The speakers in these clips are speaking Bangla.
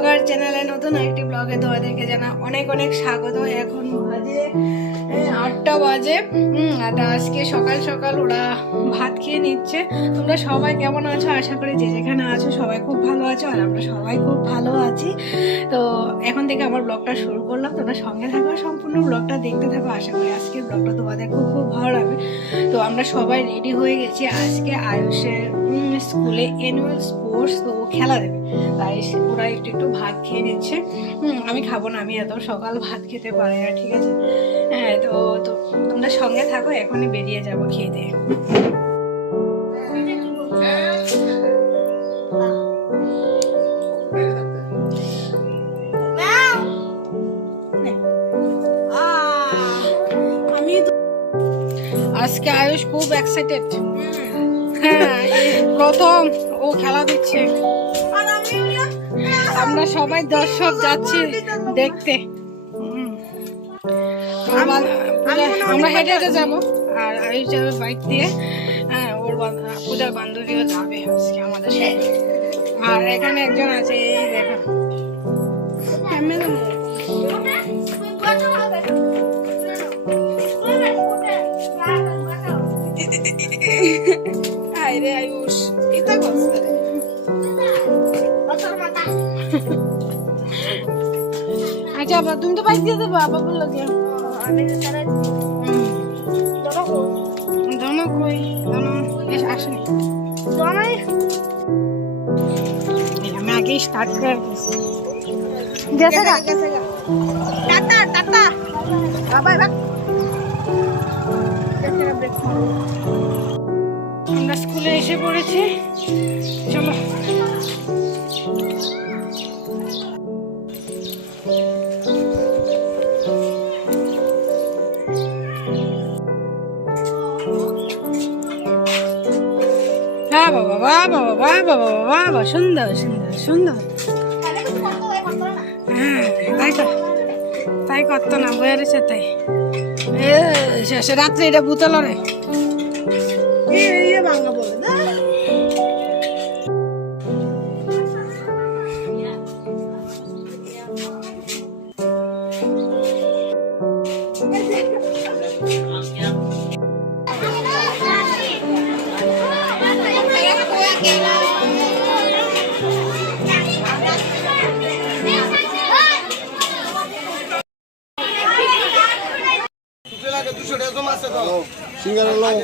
ব্লগার চ্যানেলে নতুন একটি ব্লগে তোমাদেরকে জানা অনেক অনেক স্বাগত। এখন বাজে আটটা বাজে। আর আজকে সকাল সকাল ওরা ভাত খেয়ে নিচ্ছে। তোমরা সবাই কেমন আছো? আশা করি যে যেখানে আছো সবাই খুব ভালো আছো, আর আমরা সবাই খুব ভালো আছি। তো এখন থেকে আমার ব্লগটা শুরু করলাম। তোমরা সঙ্গে থাকো, সম্পূর্ণ ব্লগটা দেখতে থাকো। আশা করি আজকের ব্লগটা তোমাদের খুব খুব ভালো লাগবে। তো আমরা সবাই রেডি হয়ে গেছি আজকে আয়ুষের স্কুলে অ্যানুয়াল স্পোর্টস তো খেলা দেবে। তাই ওরা একটু একটু ভাত খেয়ে নিচ্ছে। আমি খাব না, আমি এত সকাল ভাত খেতে পারি না, ঠিক আছে? হ্যাঁ তো তোমরা সঙ্গে থাকো, এখনই বেরিয়ে যাব খেয়ে দিয়ে আজকে আয়ুষ খুব এক্সাইটেড হ্যাঁ প্রথম ও খেলা দিচ্ছে আমরা সবাই দর্শক যাচ্ছি দেখতে। আমরা আমরা হেঁটে হেঁটে যাব। আর আয়ুষ যাবে বাইক দিয়ে হ্যাঁ ওর পূজার বান্ধবীও যাবে আজকে আমাদের সাথে। আর এখানে একজন আছে এই দেখো। আবার তুমি তো বাইক দিয়ে দেবে বলল যে আমি তারা দোনো কই দোনো এস আসেনি। জমাই আমি স্টার্ট করে দিয়েছি। গেছে গা। গেছে গা। Tata tata. বাবাই বাই গেছে গা ব্রেক আমরা স্কুলে এসে পড়েছি। চলো। বাবা বাবা বাহ বাবা বাহ বাবা সুন্দর সুন্দর সুন্দর হ্যাঁ তাই কর তাই করতো না বইয়ার সাথে তাই শেষে রাত্রে এটা বুতল রে বলে না সিঙ্গারা লো বিনম্রতা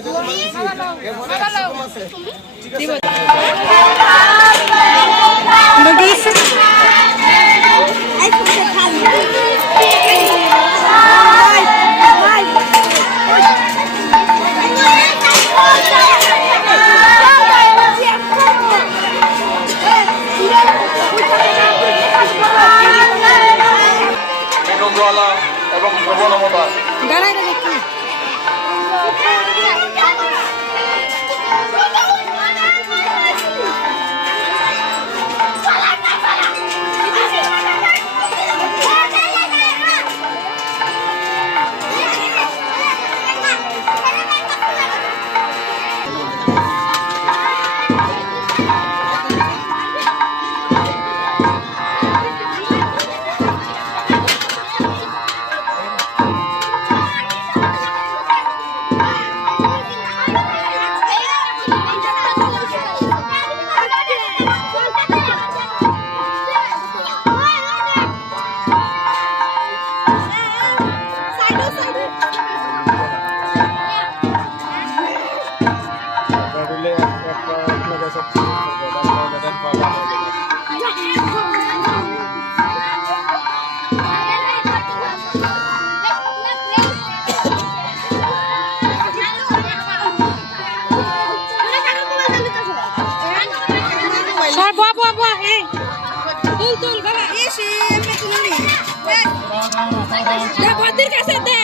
বদ্দির কাছে দে।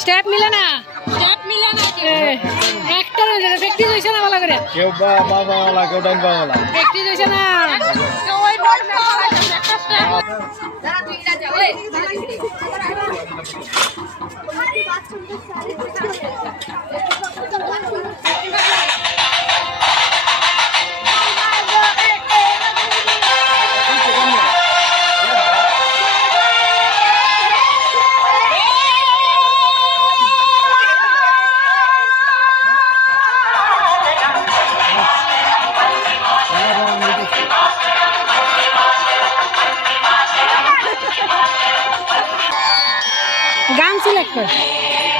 স্টেপ মিলে না? স্টেপ মিলে না একটা রয়েছে প্র্যাকটিস হইছে না ভালো করে? কেউ বা বাবাওয়ালা কেউ ডান বাবাওয়ালা প্র্যাকটিস হইছে না? দাঁড়া তুই না যা ওই। গান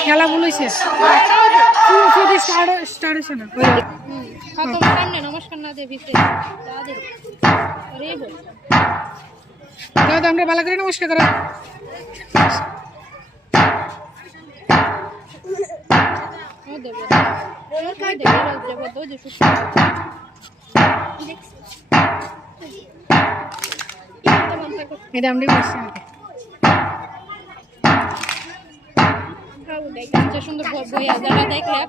খেলা বলেছে স্টার্ট স্টার্ট হয়েছে না? নমস্কার না দে ভিতরে তাদের আরে বল। দাও আমরা ভালো করে নমস্কার করো। দেব দেব দেব এটা আমরা বসছি আগে খাও দেখ যে সুন্দর বই বই যারা দেখলে।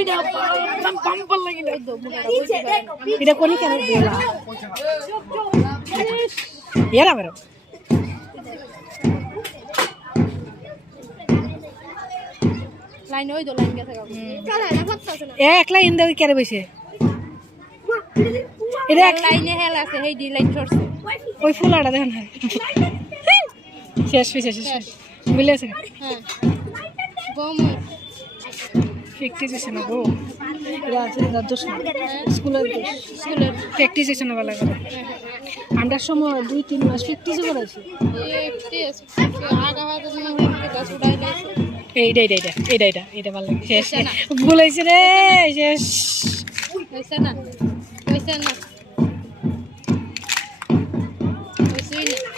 এটা কেন? বলা এরা বেরো। লাইন ওই তো লাইন গেছে। কাকু এ একলা ইন্দা ওই কেড়ে বসে? এটা এক লাইনে হেল আছে সেই দি লাইন সরছে ওই ফুলাটা দেখেন শেষ হয়েছে শেষ বুঝলে আছে হ্যাঁ। গম প্র্যাকটিস হয়েছে না গো এটা আছে এটা দোষ না। স্কুলের দোষ। স্কুলের। প্র্যাকটিস হয়েছে না ভালো করে আমরা সময় দুই তিন মাস প্র্যাকটিসও করেছি হয় এইটা এইটা এইটা এইটা এইটা এইটা ভালো লাগে। শেষ। ভুল হয়েছে রে শেষ। না?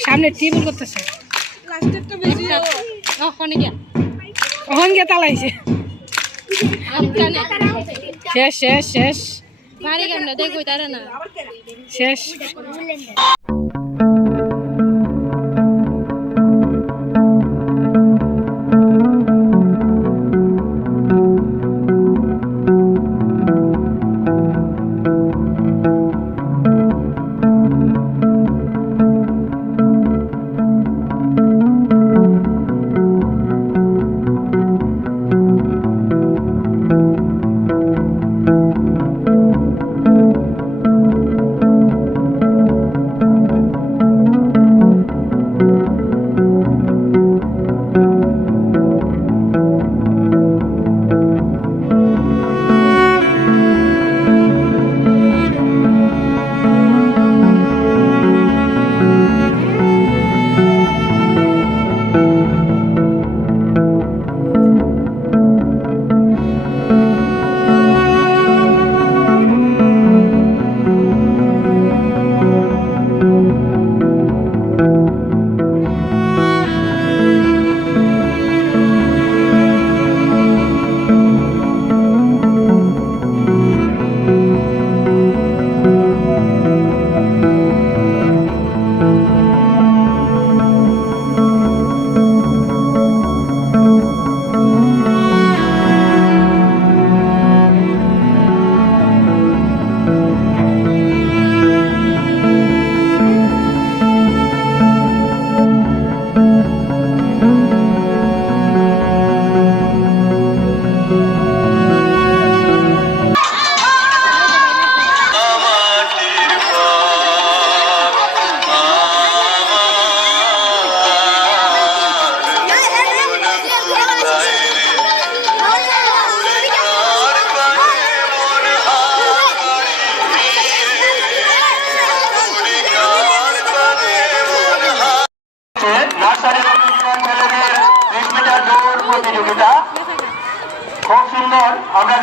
সামনে টিবল করতেছে। ওখানে গিয়া। কখন গিয়ে তালাইছে। শেষ শেষ শেষ। শেষ।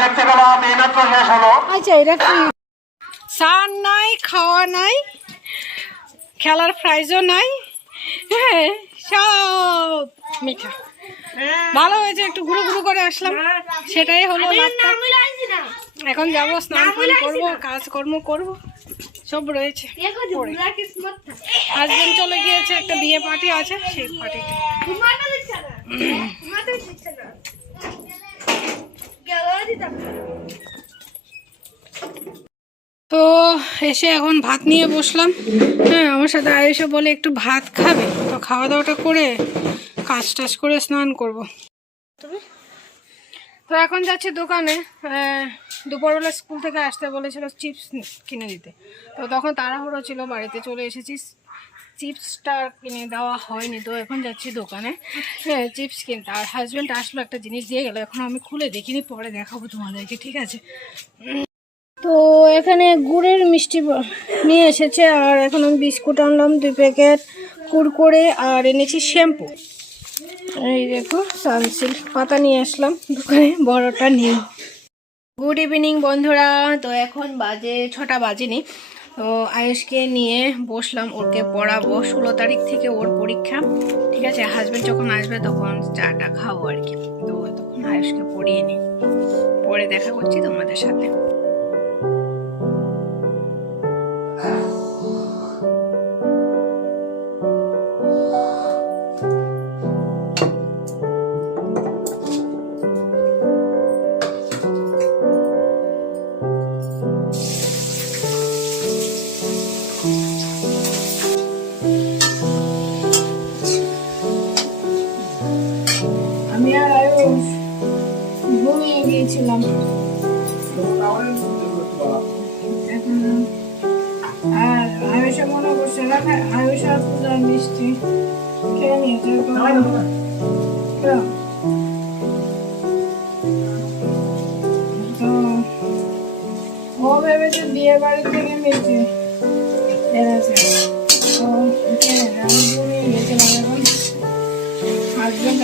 দেখতে পেলাম এইমাত্র শেষ হলো। আচ্ছা এটা কি? সান নাই খাওয়া নাই খেলার প্রাইজও নাই। হ্যাঁ সব মিঠা। ভালো হয়েছে একটু ঘুরু ঘুরু করে আসলাম। সেটাই হলো এখন যাব স্নান ফান করব কাজকর্ম করব সব রয়েছে। হাজবেন্ড চলে গিয়েছে একটা বিয়ে পার্টি আছে সেই পার্টিতে তো এসে এখন ভাত নিয়ে বসলাম। হ্যাঁ আমার সাথে আয়ুষে বলে একটু ভাত খাবে। তো খাওয়া দাওয়াটা করে কাজ টাজ করে স্নান করব। তো এখন যাচ্ছি দোকানে। দুপুরবেলা স্কুল থেকে আসতে বলেছিল চিপস কিনে দিতে। তো তখন তাড়াহুড়ো ছিল বাড়িতে চলে এসেছি চিপসটা কিনে দেওয়া হয়নি তো, এখন যাচ্ছি দোকানে। হ্যাঁ চিপস কিনতে। আর হাজব্যান্ড আসলো, একটা জিনিস দিয়ে গেলো, এখন আমি খুলে দেখিনি, পরে দেখাবো তোমাদেরকে, ঠিক আছে? তো এখানে গুড়ের মিষ্টি নিয়ে এসেছে, আর এখন আমি বিস্কুট আনলাম, দুই প্যাকেট কুরকুরে, আর এনেছি শ্যাম্পু। এই দেখো সানসিল্ক পাতা নিয়ে আসলাম, দোকানে বড়টা নিয়ে। গুড ইভিনিং বন্ধুরা। তো এখন বাজে, ছটা বাজেনি। তো আয়ুষকে নিয়ে বসলাম ওকে পড়াবো। ষোলো তারিখ থেকে ওর পরীক্ষা, ঠিক আছে? হাজব্যান্ড যখন আসবে তখন চাটা খাব আর কি। তো তখন আয়ুষকে পড়িয়ে নিই। পরে দেখা করছি তোমাদের সাথে। আমি আর আয়ুষ ঘুমিয়ে গিয়েছিলাম আর আয়ুষে মনে করছে না আয়ুষ পূজার মিষ্টি খেয়ে নিয়েছে তো ও ভেবেছে বিয়ে বাড়ি থেকে মিষ্টি এনেছে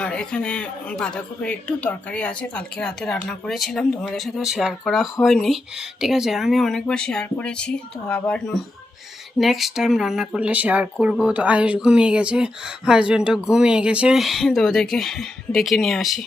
আর এখানে বাঁধাকপির একটু তরকারি আছে, কালকে রাতে রান্না করেছিলাম, তোমাদের সাথে শেয়ার করা হয়নি। ঠিক আছে, আমি অনেকবার শেয়ার করেছি, তো আবার নেক্সট টাইম রান্না করলে শেয়ার করব। তো আয়ুষ ঘুমিয়ে গেছে হাজব্যান্ডও ঘুমিয়ে গেছে, তো ওদেরকে ডেকে নিয়ে আসি।